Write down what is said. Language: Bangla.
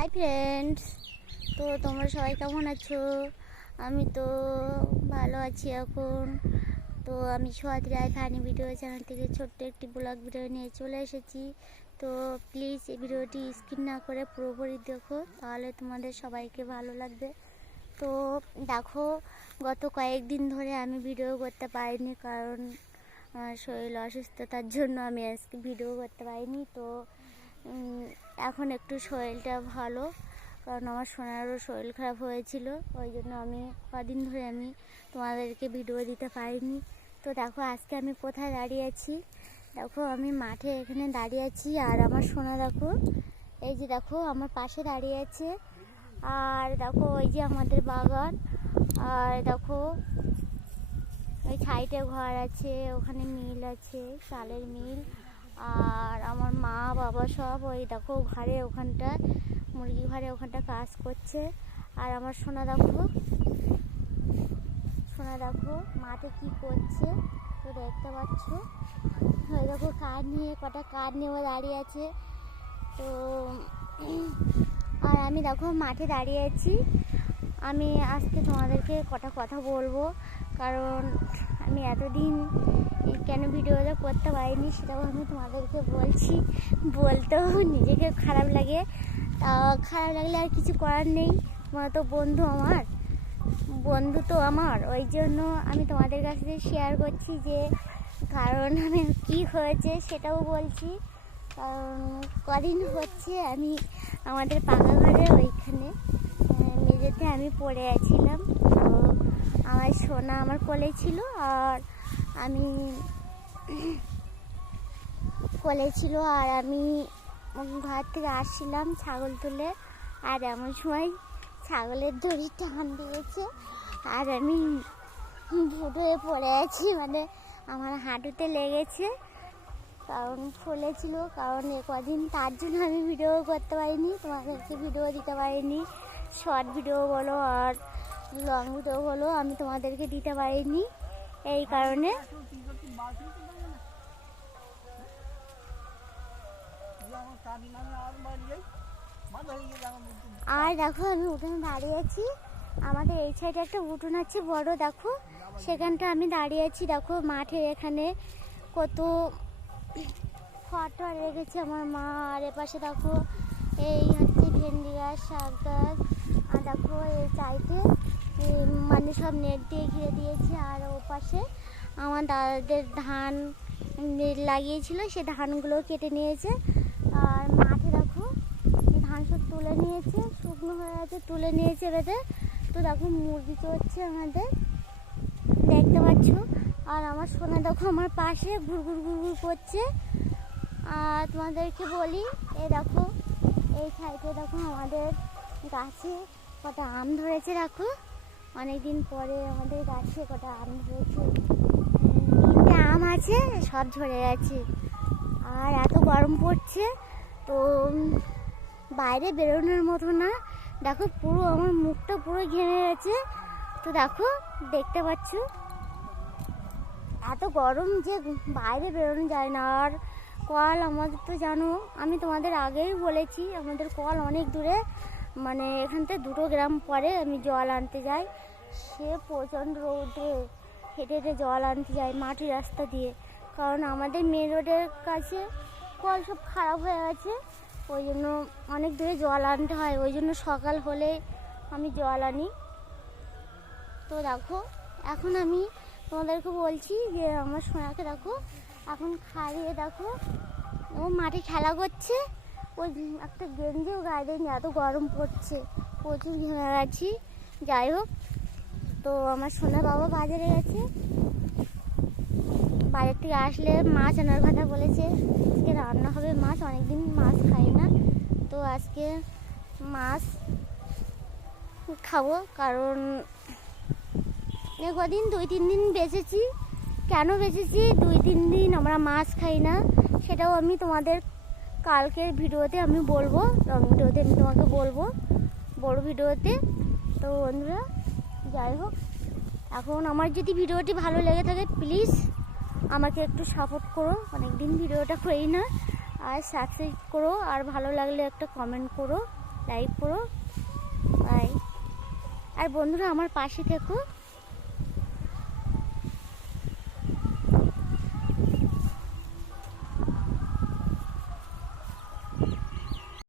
হাই ফ্রেন্ডস, তো তোমরা সবাই কেমন আছো? আমি তো ভালো আছি এখন। তো আমি সোয়াদি রায় ফানি ভিডিও চ্যানেল থেকে ছোট্ট একটি ব্লগ ভিডিও নিয়ে চলে এসেছি। তো প্লিজ এই ভিডিওটি স্কিপ না করে পুরোপুরি দেখো, তাহলে তোমাদের সবাইকে ভালো লাগবে। তো দেখো, গত কয়েকদিন ধরে আমি ভিডিও করতে পারিনি, কারণ আমার শরীর অসুস্থতার জন্য আমি আজকে ভিডিও করতে পারিনি। তো এখন একটু শরীরটা ভালো, কারণ আমার সোনারও শরীর খারাপ হয়েছিল, ওই জন্য আমি কদিন ধরে আমি তোমাদেরকে ভিডিও দিতে পারিনি। তো দেখো আজকে আমি কোথায় দাঁড়িয়ে আছি, দেখো আমি মাঠে এখানে দাঁড়িয়ে আছি। আর আমার সোনা দেখো, এই যে দেখো আমার পাশে দাঁড়িয়ে আছে। আর দেখো ওই যে আমাদের বাগান, আর দেখো ওই সাইডে ঘর আছে, ওখানে মিল আছে, চালের মিল। আর আমার মা বাবা সব ওই দেখো ঘরে ওখানটা, মুরগি ঘরে ওখানটা কাজ করছে। আর আমার সোনা দেখো মাঠে কি করছে, তো দেখতে পাচ্ছ। ওই দেখো কটা কাঠ নিয়ে দাঁড়িয়ে আছে। তো আর আমি দেখো মাঠে দাঁড়িয়ে আছি। আমি আজকে তোমাদেরকে কটা কথা বলবো, কারণ আমি এতদিন কেন ভিডিওটা করতে পারিনি সেটাও আমি তোমাদেরকে বলছি। বলতেও নিজেকে খারাপ লাগে, তা খারাপ লাগলে আর কিছু করার নেই। তোমরা তো বন্ধু তো আমার, ওই জন্য আমি তোমাদের কাছে শেয়ার করছি, যে কারণ আমি কি হয়েছে সেটাও বলছি। কারণ কদিন হচ্ছে আমি আমাদের পাকা ঘরে ওইখানে মেঝেতে আমি পড়ে আছিলাম। তো আমার সোনা আমার কোলে ছিল, আর আমি ঘর থেকে আসছিলাম ছাগল তুলে। আর এমন সময় ছাগলের দড়ি টান দিয়েছে, আর আমি ভুট হয়ে পড়ে আছি, মানে আমার হাঁটুতে লেগেছে, কারণ ফুলেছিল। কারণ কদিন তার জন্য আমি ভিডিও করতে পারিনি, তোমাদেরকে ভিডিও দিতে পারিনি। শর্ট ভিডিও বলো আর লং ভিডিও বলো, আমি তোমাদেরকে দিতে পারিনি এই কারণে। আর দেখো আমি উঠোনে দাঁড়িয়ে আছি, আমাদের এই সাইডে একটা উঠোন আছে বড়, দেখো সেখানটা আমি দাঁড়িয়ে আছি। দেখো মাঠের এখানে কত খড় রেখেছে আমার মা। আর এপাশে দেখো এই হচ্ছে ভেন্ডি গাছ, শাক গাছ। আর দেখো এই সাইডে মানে সব নেট দিয়ে ঘিরে দিয়েছে। আর ও পাশে আমার দাদাদের ধান লাগিয়েছিল, সে ধানগুলো কেটে নিয়েছে। আর মাঠে দেখো ধান সব তুলে নিয়েছে, শুকনো হয়ে আছে, তুলে নিয়েছে বেঁধে। তো দেখো মুরগি চড়ছে আমাদের, দেখতে পাচ্ছ। আর আমার সোনা দেখো আমার পাশে ঘুরঘুর করছে। আর তোমাদেরকে বলি, এই দেখো এই সাইডে দেখো আমাদের গাছে কটা আম ধরেছে। দেখো অনেকদিন পরে আমাদের গাছে কটা আম ধরেছে, 3টে আম আছে, সব ঝরে গেছে। আর এত গরম পড়ছে, তো বাইরে বেরোনোর মতো না। দেখো পুরো আমার মুখটা পুরো ঘেমে গেছে। তো দেখো দেখতে পাচ্ছ এত গরম যে বাইরে বেরোনো যায় না। আর কল আমাদের তো জানো, আমি তোমাদের আগেই বলেছি, আমাদের কল অনেক দূরে, মানে এখান থেকে 2 গ্রাম পরে আমি জল আনতে যাই। সে প্রচণ্ড রোদে হেঁটে হেঁটে জল আনতে যাই মাটির রাস্তা দিয়ে, কারণ আমাদের মেন রোডের কাছে কল সব খারাপ হয়ে গেছে, ওই জন্য অনেক দূরে জল আনতে হয়। ওই জন্য সকাল হলে আমি জল আনি। তো দেখো এখন আমি তোমাদেরকে বলছি যে আমার সোনাকে দেখো এখন খাইয়ে, দেখো ও মাঠে খেলা করছে, ওই একটা গেঞ্জিও গায়ে দেয়নি, এত গরম পড়ছে, প্রচুর ঘেমে গেছি। যাই হোক, তো আমার সোনা বাবা বাজারে গেছে, বাজার থেকে আসলে মাছ আনার কথা বলেছে। আজকে রান্না হবে মাছ, অনেকদিন মাছ খাই না, তো আজকে মাছ খাবো। কারণ কদিন 2-3 দিন বেঁচেছি, কেন বেঁচেছি 2-3 দিন আমরা মাছ খাই না, সেটাও আমি তোমাদের কালকের ভিডিওতে আমি বলবো, লং ভিডিওতে আমি তোমাকে বলবো, বড় ভিডিওতে। তো বন্ধুরা যাই হোক, এখন আমার যদি ভিডিওটি ভালো লেগে থাকে প্লিজ আমাকে একটু সাপোর্ট করো, অনেকদিন ভিডিওটা করি না, আর সাবস্ক্রাইব করো, আর ভালো লাগলে একটা কমেন্ট করো, লাইক করো। বাই। আর বন্ধুরা আমার পাশে থেকো।